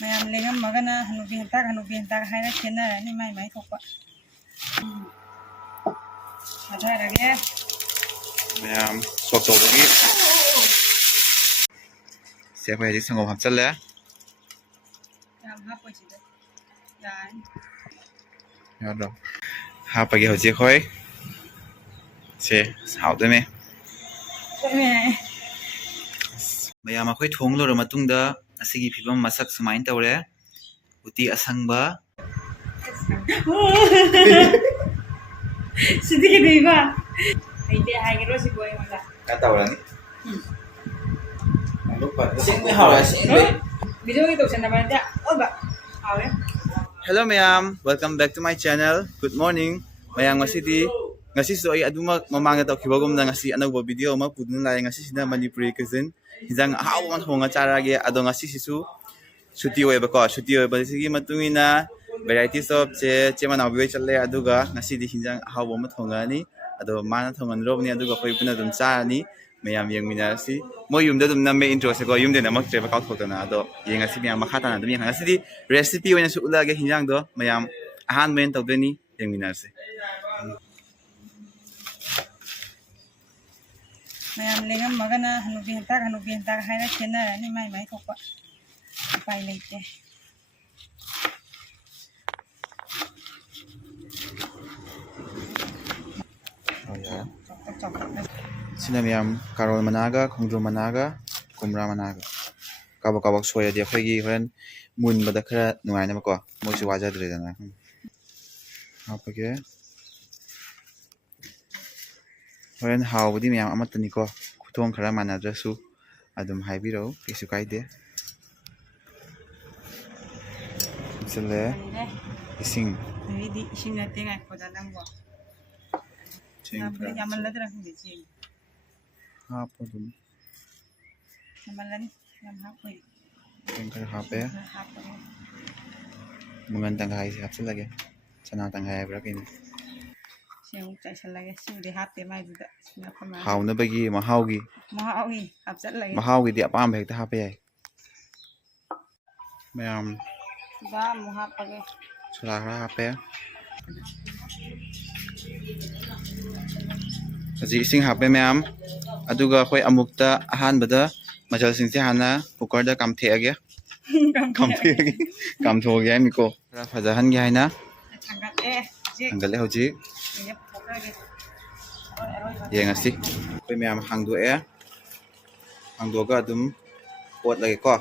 ꯃꯌꯥꯝ ꯂꯦꯡꯉꯝꯃꯒꯅ ꯍꯅꯨꯕꯤ ꯍꯟꯇꯛ ꯍꯥꯏꯔ ꯈꯦꯟꯅꯔꯅꯤ ꯃꯥꯏ ꯃꯥꯏ ꯊꯣꯛꯄ ꯊꯥꯗꯔꯒꯦ ꯃꯌꯥꯝ ꯁꯣꯛ ꯇꯧꯕꯒꯤ ꯁꯦ ꯑꯩꯈꯣꯏ ꯍꯧꯖꯤꯛ ꯁꯪꯒꯣꯝ ꯍꯥꯞꯆꯜꯂꯦ ꯌꯥꯝ ꯍꯥꯞꯄꯣꯏ ꯁꯤꯗ ꯌꯥꯔꯅꯤ ꯌꯥꯗ꯭ꯔꯣ ꯍꯥꯞꯄꯒꯤ ꯍꯧꯖꯤꯛ ꯑꯩꯈꯣꯏ ꯁꯦ ꯍꯥꯎꯗꯣꯏꯅꯦ ꯃꯌꯥꯝ ꯑꯩꯈꯣꯏ ꯊꯣꯡ ꯂꯣꯏꯔ ꯃꯇꯨꯡꯗ ꯑꯁꯤꯒꯤ ꯐꯤꯕꯝ ꯃꯁꯛ ꯁꯨꯃꯥꯏꯅ ꯇꯧꯔꯦ ꯎꯇꯤ ꯑꯁꯪꯕ ꯁꯤꯗꯤ ꯀꯩꯗꯧꯏꯕ ꯍꯩꯇꯦ ꯍꯥꯏꯒꯦꯔꯣ ꯁꯤꯕꯨ ꯑꯩꯉꯣꯟꯗ ꯈꯔ ꯇꯧꯔꯅꯤ ꯚꯤꯗꯤꯑꯣꯒꯤ ꯇꯧꯁꯟꯅꯕ ꯅꯠꯇꯦ ꯑꯣꯏꯕ ꯍꯥꯎꯔꯦ ꯍꯦꯜꯂꯣ ꯃꯌꯥꯝ welcome back to my channel good morning ꯃꯌꯥꯝ ꯉꯁꯤꯁꯨ ꯑꯩ ꯑꯗꯨꯃꯛ ꯃꯃꯥꯡꯗ ꯇꯧꯈꯤꯕꯒꯨꯝꯅ ꯉꯁꯤ ꯑꯅꯧꯕ ꯚꯤꯗꯤꯑꯣ ꯑꯃ ꯄꯨꯗꯨꯅ ꯂꯥꯛꯑꯦ ꯉꯁꯤꯁꯤꯅ ꯃꯅꯤꯄꯨꯔꯤ ꯀꯨꯏꯖꯤꯟ ꯍꯤꯟꯖꯥꯡ ꯑꯍꯥꯎꯕ ꯑꯃ ꯊꯣꯡꯉ ꯆꯥꯔꯛꯑꯒꯦ ꯑꯗꯣ ꯉꯁꯤꯁꯤꯁꯨ ꯁꯨꯇꯤ ꯑꯣꯏꯕꯀꯣ ꯁꯨꯇꯤ ꯑꯣꯏꯕꯁꯤꯒꯤ ꯃꯇꯨꯡ ꯏꯟꯅ ꯚꯦꯔꯥꯏꯇꯤꯁ ꯑꯣꯐ ꯆꯦ ꯃꯅꯥꯎꯕꯤ ꯍꯣꯏ ꯆꯠꯂꯦ ꯑꯗꯨꯒ ꯉꯁꯤꯗꯤ ꯍꯤꯟꯖꯥꯡ ꯑꯍꯥꯎꯕ ꯑꯃ ꯊꯣꯡꯉꯛꯑꯅꯤ ꯑꯗꯣ ꯃꯥꯅ ꯊꯣꯡꯍꯟꯗ꯭ꯔꯕꯅꯤ ꯑꯗꯨꯒ ꯑꯩꯈꯣꯏ ꯄꯨꯟꯅ ꯑꯗꯨꯝ ꯆꯥꯔꯅꯤ ꯃꯌꯥꯝ ꯌꯦꯡꯃꯤꯟꯅꯔꯁꯤ ꯃꯣꯏ ꯌꯨꯝꯗ ꯑꯗꯨꯝ ꯅꯝꯃꯦ ꯏꯟꯇ꯭ꯔꯣꯁꯦꯀꯣ ꯌꯨꯝꯗ ꯅꯝꯃꯛꯇ꯭ꯔꯦꯕ ꯀꯥꯎꯊꯣꯛꯇꯅ ꯑꯗꯣ ꯌꯦꯡꯉꯁꯤ ꯃꯌꯥꯝ ꯃꯈꯥ ꯇꯥꯅ ꯑꯗꯨꯝ ꯌꯦꯡꯉ ꯉꯁꯤꯗꯤ ꯔꯦꯁꯤꯄꯤ ꯑꯣꯏꯅꯁꯨ ꯎꯠꯂꯛꯑꯒꯦ ꯍꯤꯟꯖꯥꯡꯗꯣ ꯃꯌꯥꯝ ꯑꯍꯥꯟꯕ ꯑꯣꯏꯅ ꯇꯧꯗꯣꯏꯅꯤ ꯌꯦꯡꯃꯤꯟꯅꯔꯁꯤ ꯃꯌꯥꯝ ꯂꯦꯡꯉꯝꯃꯒꯅ ꯍꯅꯨꯕꯤ ꯍꯟꯇꯛ ꯍꯥꯏꯔ ꯈꯦꯟꯅꯔꯅꯤ ꯃꯥꯏ ꯃꯥꯏ ꯊꯣꯛꯄ ꯎꯄꯥꯏ ꯂꯩꯇꯦ sina miyam karol managa khongdru managa kumra managa kabak kabak soyadi akhoi horen munbada khara nungaina ko moisu wajadre dana hapage horen hawbudi miyam amatani ko khutong khara manadrasu adum haibiro kisu kaide sele ising ꯅꯣꯏꯗꯤ ꯏꯁꯤꯡ ꯅꯠꯇꯦ ꯉꯥꯏꯈꯣꯗ ꯅꯪꯕꯣ ꯌꯥꯝꯃꯜꯂꯗ꯭ꯔꯥ ꯈꯪꯗꯦ ꯆꯦꯡ hapodum ꯌꯥꯝꯃꯜꯂꯅꯤ ꯌꯥꯝ ꯍꯥꯞꯄꯣꯏ cheng khara hape ꯍꯥꯞꯄꯒꯦ mungan tangai se hapsilage chana tangai haibra kin ꯁꯤꯃꯨꯛ ꯆꯥꯏꯁꯜꯂꯒꯦ ꯁꯤꯕꯨꯗꯤ ꯍꯥꯞꯇꯦ ꯃꯥꯏꯗꯨꯗ ꯁꯤꯅ ꯀꯃꯥꯏꯅ haunabagi mahaugi ꯃꯍꯥꯎꯒꯤ ꯍꯥꯞꯆꯜꯂꯒꯦ mahaugi apam hekta hape yai mayam ꯁꯤꯗ ꯑꯃꯨꯛ ꯍꯥꯞꯄꯒꯦ soda khara hape Haji ising hape mayam aduga akhoi amukta ahanbada machal singse hana cooker da kamtheage kamthoge ai miko khara fajahan ge haina angale hoji yengasi koi mayam hangdoe hangdoga adum pot lage ko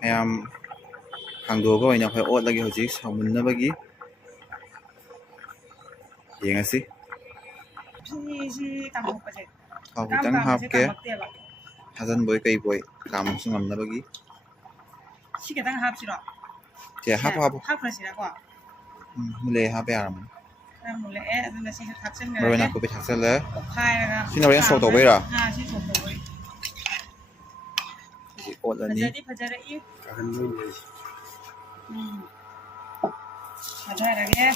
mayam hangdoga oina khoi ot lage hoji samunnabagi yengasi ꯁꯤ ꯀꯥꯝꯊꯣꯛꯄꯁꯦ thau kitang hapke hajan boy kai boy kam sungamnabagi ꯁꯤ ꯈꯤꯇꯪ ꯍꯥꯞꯁꯤꯔꯣ te hapo hapo ꯍꯥꯞꯈ꯭ꯔꯁꯤꯔꯀꯣ mule hape aram ꯈꯔ ꯃꯨꯜꯂꯛꯑꯦ ꯑꯗꯨꯅ ꯁꯤꯁꯨ ꯊꯥꯛꯆꯤꯟꯈ꯭ꯔꯒꯦ marona ko pe thaksale ꯑꯣꯠꯈꯥꯏꯔꯒ sina horen sok tobaira ꯁꯤ ꯁꯣꯛ ꯇꯧꯕꯩ otlani ꯐꯖꯗꯤ ꯐꯖꯔꯛꯏ ꯊꯥꯗꯔꯒꯦ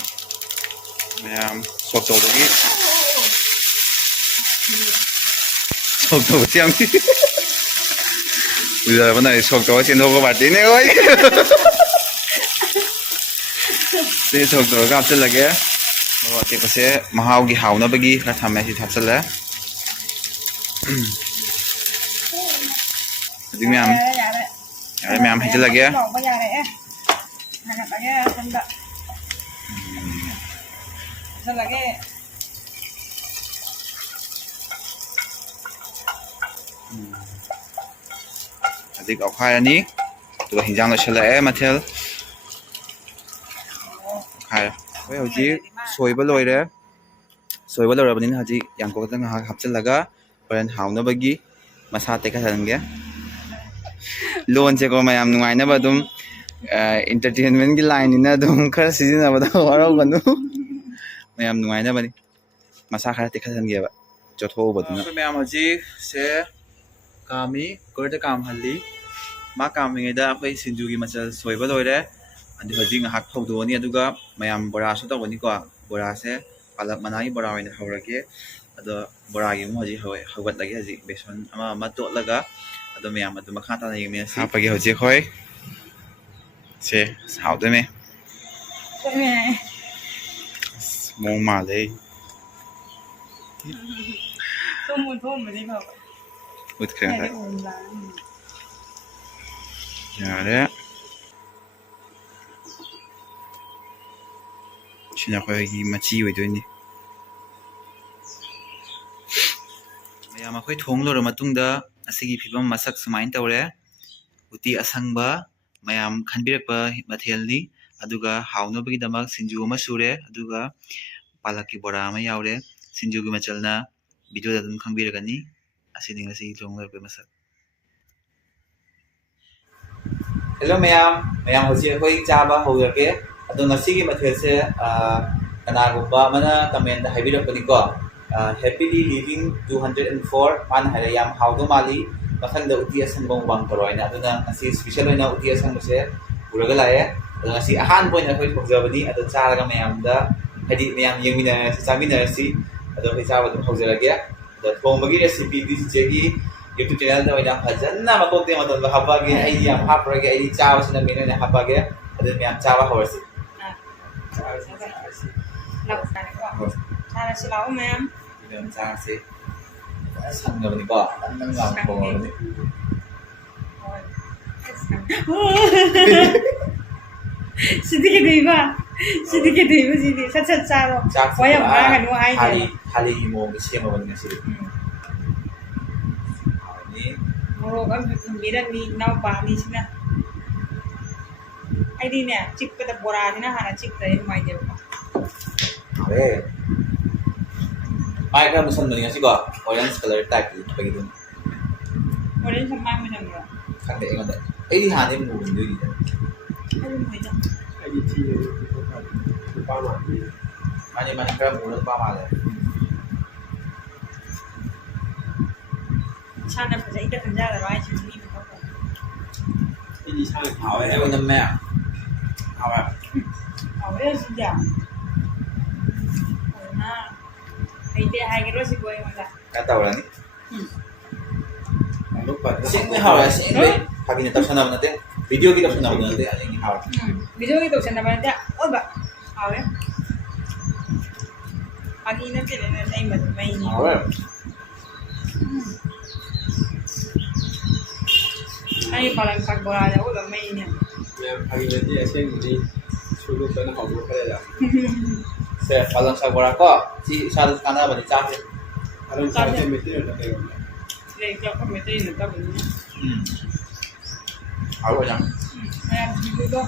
mayam sok tobagi sok tobasi am ujar bana sok tobasi nogo batine oi se sok tobaga apchalage ate pase mahaugi haunabagi khara thamme si thapchale Jadi mayam yare mayam hijilage ꯂꯥꯎꯕ ꯌꯥꯔꯛꯑꯦ ꯊꯥꯡꯒꯠꯂꯒꯦ ꯁꯣꯝꯗ ꯍꯥꯞꯆꯜꯂꯒꯦ Adik okhayani tuga hinjang loisalae mathel okhai hoi hoji soiba loire soiba lorabanina haji yangko tang hapchalaga horen haunabagi masa teka thange loan se ko mayam nungaina ba dum entertainment gi line ina dum khara sizina ba da warau ganu mayam nungaina bani masa khara teka thange ba chotho ba dum mayam haji se kami korda kam halli ma kamingeda akhoi sinjugi machal soiba loire andi hoji ngahak phawdoni aduga mayam bora su tawani ko bora se palak manai bora oina hawrage ꯑꯗꯣ ꯕꯣꯔꯥꯒꯤ ꯑꯃꯨꯛ ꯍꯧꯖꯤꯛ ꯍꯧꯒꯠꯂꯒꯦ ꯍꯧꯖꯤꯛ ꯕꯦꯁꯣꯟ ꯑꯃ ꯇꯣꯠꯂꯒ ꯑꯗꯣ ꯃꯌꯥꯝ ꯑꯗꯨ ꯃꯈꯥ ꯇꯥꯅ ꯌꯦꯡꯃꯤꯟꯅꯁꯤ ꯍꯥꯞꯄꯒꯤ ꯍꯧꯖꯤꯛ ꯑꯩꯈꯣꯏ ꯁꯦ ꯍꯥꯎꯗꯣꯏꯅꯦ ꯃꯑꯣꯡ ꯃꯥꯜꯂꯦ ꯊꯣꯡꯕꯗꯤ ꯐꯕ ꯎꯠꯈ꯭ꯔꯦ ꯍꯥꯏꯗꯤ ꯌꯥꯔꯦ ꯁꯤꯅ ꯑꯩꯈꯣꯏꯒꯤ ꯃꯆꯤ ꯑꯣꯏꯗꯣꯏꯅꯤ ꯃꯌꯥꯝ ꯑꯩꯈꯣꯏ ꯊꯣꯡ ꯂꯣꯏꯔꯕ ꯃꯇꯨꯡꯗ ꯑꯁꯤꯒꯤ ꯐꯤꯕꯝ ꯃꯁꯛ ꯁꯨꯃꯥꯏꯅ ꯇꯧꯔꯦ ꯎꯇꯤ ꯑꯁꯪꯕ ꯃꯌꯥꯝ ꯈꯟꯕꯤꯔꯛꯄ ꯃꯊꯦꯜꯅꯤ ꯑꯗꯨꯒ ꯍꯥꯎꯅꯕꯒꯤꯗꯃꯛ ꯁꯤꯡꯖꯨ ꯑꯃ ꯁꯨꯔꯦ ꯑꯗꯨꯒ ꯄꯥꯂꯛꯀꯤ ꯕꯣꯔꯥ ꯑꯃ ꯌꯥꯎꯔꯦ ꯁꯤꯡꯖꯨꯒꯤ ꯃꯆꯜꯅ ꯚꯤꯗꯤꯑꯣꯗ ꯑꯗꯨꯝ ꯈꯪꯕꯤꯔꯒꯅꯤ ꯑꯁꯤꯅꯤ ꯉꯁꯤ ꯊꯣꯡ ꯂꯣꯏꯔꯛꯄꯒꯤ ꯃꯁꯛ ꯍꯦꯜꯂꯣ ꯃꯌꯥꯝ ꯍꯧꯖꯤꯛ ꯑꯩꯈꯣꯏ ꯆꯥꯕ ꯍꯧꯔꯒꯦ ꯑꯗꯣ ꯉꯁꯤꯒꯤ ꯃꯊꯦꯜꯁꯦ ꯀꯅꯥꯒꯨꯝꯕ ꯑꯃꯅ ꯀꯃꯦꯟꯗ ꯍꯥꯏꯕꯤꯔꯛꯄꯅꯤꯀꯣ happily living 204 ꯃꯥꯅ ꯍꯥꯏꯔꯦ ꯌꯥꯝ ꯍꯥꯎꯗꯧ ꯃꯥꯜꯂꯤ ꯃꯊꯪꯗ ꯎꯇꯤ ꯑꯁꯪꯕ ꯃꯨꯛꯕꯥꯡ ꯇꯧꯔꯣ ꯍꯥꯏꯅ ꯑꯗꯨꯅ ꯉꯁꯤ ꯁ꯭ꯄꯦꯁꯦꯜ ꯑꯣꯏꯅ ꯎꯇꯤ ꯑꯁꯪꯕꯁꯦ ꯄꯨꯔꯒ ꯂꯥꯛꯑꯦ ꯑꯗꯣ ꯉꯁꯤ ꯑꯍꯥꯟꯕ ꯑꯣꯏꯅ ꯑꯩꯈꯣꯏ ꯊꯣꯡꯖꯕꯅꯤ ꯑꯗꯣ ꯆꯥꯔꯒ ꯃꯌꯥꯝꯗ ꯍꯥꯏꯗꯤ ꯃꯌꯥꯝ ꯌꯦꯡꯃꯤꯟꯅꯔꯁꯤ ꯆꯥꯃꯤꯟꯅꯔꯁꯤ ꯑꯗꯣ ꯑꯩꯈꯣꯏ ꯆꯥꯕ ꯑꯗꯨꯝ ꯍꯧꯖꯔꯒꯦ ꯑꯗꯣ ꯊꯣꯡꯕꯒꯤ ꯔꯦꯁꯤꯄꯤꯗꯤ ꯆꯤꯆꯦꯒꯤ YouTube ꯆꯦꯅꯦꯜꯗ ꯑꯣꯏꯅ ꯐꯖꯅ ꯃꯀꯣꯛꯇꯩ ꯃꯇꯣꯟꯗ ꯍꯥꯞꯄꯛꯑꯒꯦ ꯑꯩꯗꯤ ꯌꯥꯝ ꯍꯥꯞꯄꯔꯒꯦ ꯑꯩꯗꯤ ꯆꯥꯕꯁꯤꯅ ꯃꯦꯟ ꯑꯣꯏꯅ ꯍꯥꯞꯄꯛꯑꯒꯦ ꯑꯗꯨ ꯃꯌꯥꯝ ꯆꯥꯕ ꯍꯧꯔꯁꯤ ꯆꯥꯔꯁꯤ ꯂꯥꯛꯑꯣ ꯃꯌꯥꯝ ꯆꯥꯔꯁꯤ ꯁꯪꯉꯕꯅꯤꯀꯣ ꯅꯪ ꯂꯥꯎꯅ ꯊꯣꯡꯉꯕꯅꯤ Sidi kedua, sidi sat caro. Wayang mangan wahai hari hari mau siapa mau ngasih ini moro kan gembira ni nau bani sina. Ini nih cik pada bora ni na hana cik tadi mai dia. Oke. Mai kan musan mending ngasih kok orange color tag begitu. Orange sama macam mana? Kan deh ingat. Ini hani mau beli. Aduh macam. Mana kan mulut apa malah. Sana pada ida kerja lah right sini. Ini sangat Hảo em ơi mẹ. Hảo à. Hảo ya sudah. Nah, ide hai kilo sih gue yang lah. Cái tàu là ní. lúc bật Xin hảo là xin đấy. Hari ini tahu sana nanti. Video kita sana nanti ada yang hảo. Video itu sana mana? Oh ba, hảo ya. Pagi ini kita nanti main. Hảo à. Ay palang pagbola na ulo may niya. Pagi nanti saya ini suruh sana học được cái là Saya palang sa bora ko. Si sa kana ba ni cha. Alam sa saya mesti ada kayak Lagi ako may tayo na tabi niya. Hảo rồi nhá. Kaya dito.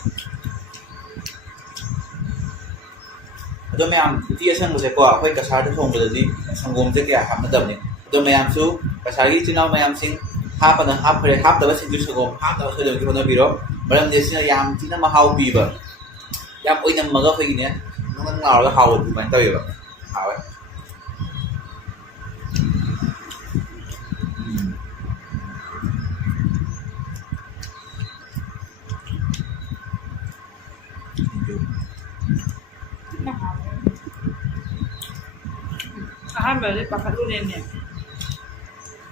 ꯑꯗꯣ ꯃꯌꯥꯝ ꯎꯇꯤ ꯑꯁꯪꯕꯁꯦꯀꯣ ꯑꯩꯈꯣꯏ ꯀꯁꯥꯔꯗ ꯊꯣꯡꯕꯗꯗꯤ ꯁꯪꯒꯣꯝꯁꯦ ꯀꯌꯥ ꯍꯥꯞꯅꯗꯕꯅꯤ ꯑꯗꯣ ꯃꯌꯥꯝꯁꯨ ꯀꯁꯥꯔꯒꯤ ꯏꯆꯤꯜ ꯏꯅꯥꯎ ꯃꯌꯥꯝꯁꯤꯡ ꯍꯥꯞꯄꯅ ꯍꯥꯞꯈ꯭ꯔꯦ ꯍꯥꯞꯇꯕꯁꯤꯡꯁꯨ ꯁꯪꯒꯣꯝ ꯍꯥꯞꯇꯕ ꯁꯣꯏꯗꯅꯒꯤ ꯍꯣꯠꯅꯕꯤꯔꯣ ꯃꯔꯝꯗꯤ ꯑꯁꯤꯅ ꯌꯥꯝ ꯊꯤꯅ ꯃꯍꯥꯎ ꯄꯤꯕ ꯌꯥꯝ ꯑꯣꯏꯅꯝꯃꯒ ꯑꯩꯈꯣꯏꯒꯤꯅꯦ ꯅꯪ ꯂꯥꯎꯔꯒ ꯍꯥꯎꯕ ꯑꯗꯨꯃꯥꯏꯅ ꯇꯧꯋꯦꯕ ꯍꯥꯎꯋꯦ Aham balik pakat lu niya.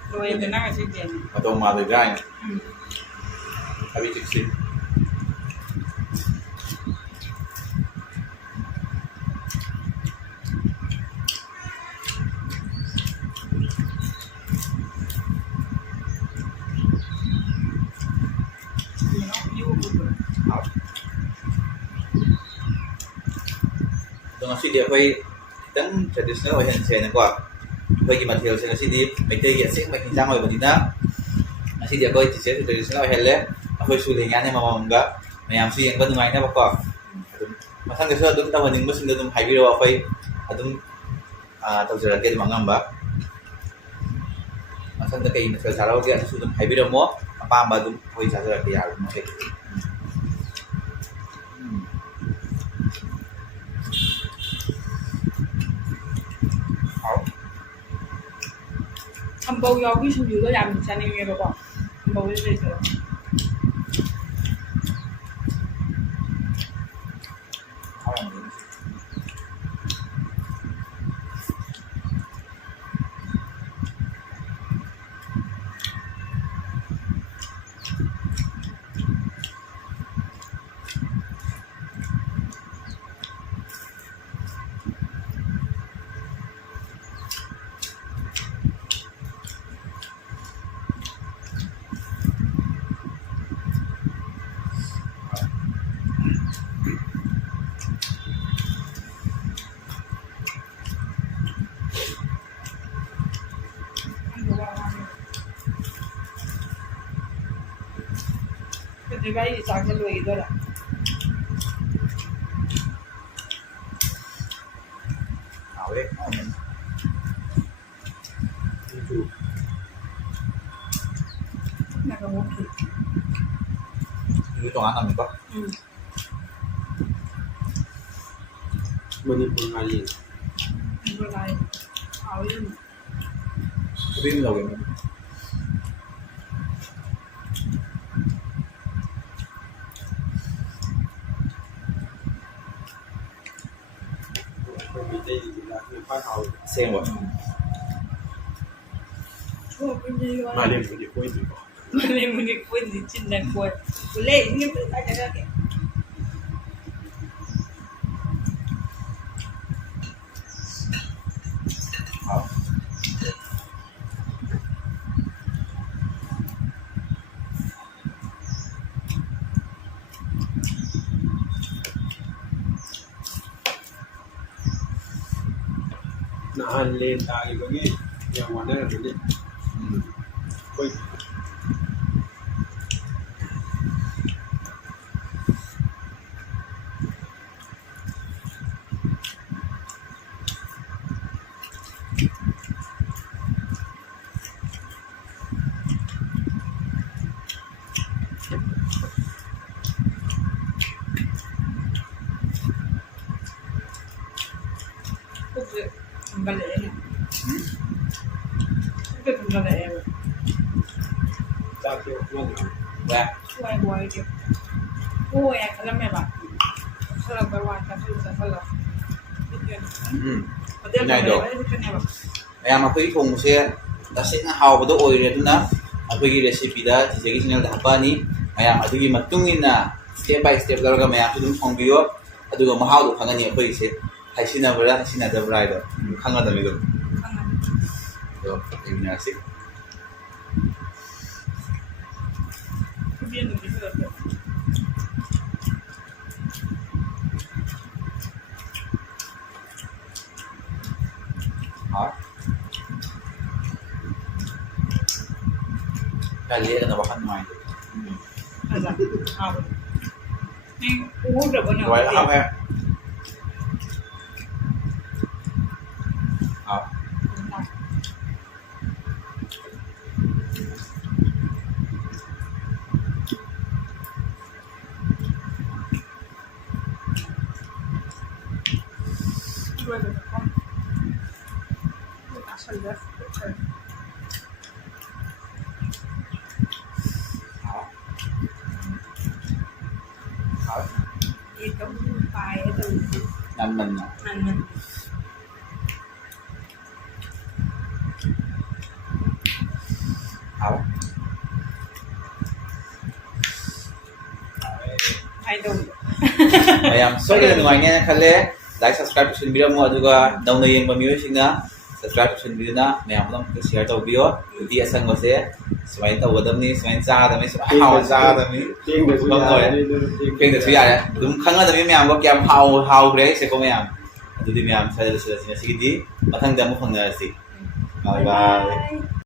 Lo yung na kasi diyan. Atau malah gaya habis cik Dengan si dia koi dan tradisional ohen saya nak kuat. Koi gimana hal saya nasi di mereka yang sih mereka jangan ohen berdina. Nasi dia koi tradisional ohen le. Aku sulingan yang mama enggak. Mayam si yang berdua ini apa? Masan kesal adum tahu ning bus adum high biro apa? Adum tahu jarak dia mangam ba. Masan tak kayak ini cara oke adum high biro mo apa amba adum koi jarak dia adum oke. Ang bầu giò cái sườn đó làm sao nên nghe được không? Ang bầu cái gì rồi? đi bay thì sáng cho lùi thôi ạ. เอาเว้ยเอามัน ดู Là có một thịt. อยู่ตรงนั้นทำมันก็ Ừ. มันนี่เป็นอะไร Vừa này. Áo lên. วิ่งเราเลยมัน มันมีใจดีนะมีข้าวเขา เซ็งว่ะ Ủa, cái gì มา vậy? เรียนคนเดียวคุยดีกว่า Mình đi quên gì trên đàn quên. Quên lên như vậy ta cho ra kìa. เอา นานเรียนตายแบบนี้อย่างวันนั้นแบบนี้ อืม คุย Cục gì? Bà lệ nè. Cái cục bà lệ rồi. จ้าเที่ยวนั่น แหละ Quay quay kìa. Ôi, cái lắm mẹ bà. Sao là bà hoàn cả sự sao là. Biết chưa? อืม Bà tiêu bà lệ đấy, cái này bà. Kaya makuy kung siya kasi na hawa do oil ito na makuy recipe da sige channel da pa ni kaya adugi matungin na step by step talaga maya ko dun kong video aduga mahaw do kanga ni akoy ise haisina bra haisina da bra do kanga da mi do Không làm. do tingin na si Cái viên này thì được được. ha kali na bakan mo ito Là dạ. Nhưng uống được bao nhiêu? Rồi không em ha Rồi được không? Đã sẵn rồi. ha Thì cũng phải từ nan man na ăn mình. ha Thay đồ. Ayam, so yun nga nga kale, like, subscribe sa video mo aduga daw na yung music na subscribe sa video na mayam lang share to video hindi asang mase swain ta wadam ni swain sa da mi haw sa da mi เที่ยงเดี๋ยวสุดยอด peng da suya dum khanga da mi mayam ko kyam haw gre se ko mayam adu di mayam sa da sila sige di mathang da mo phang na si bye bye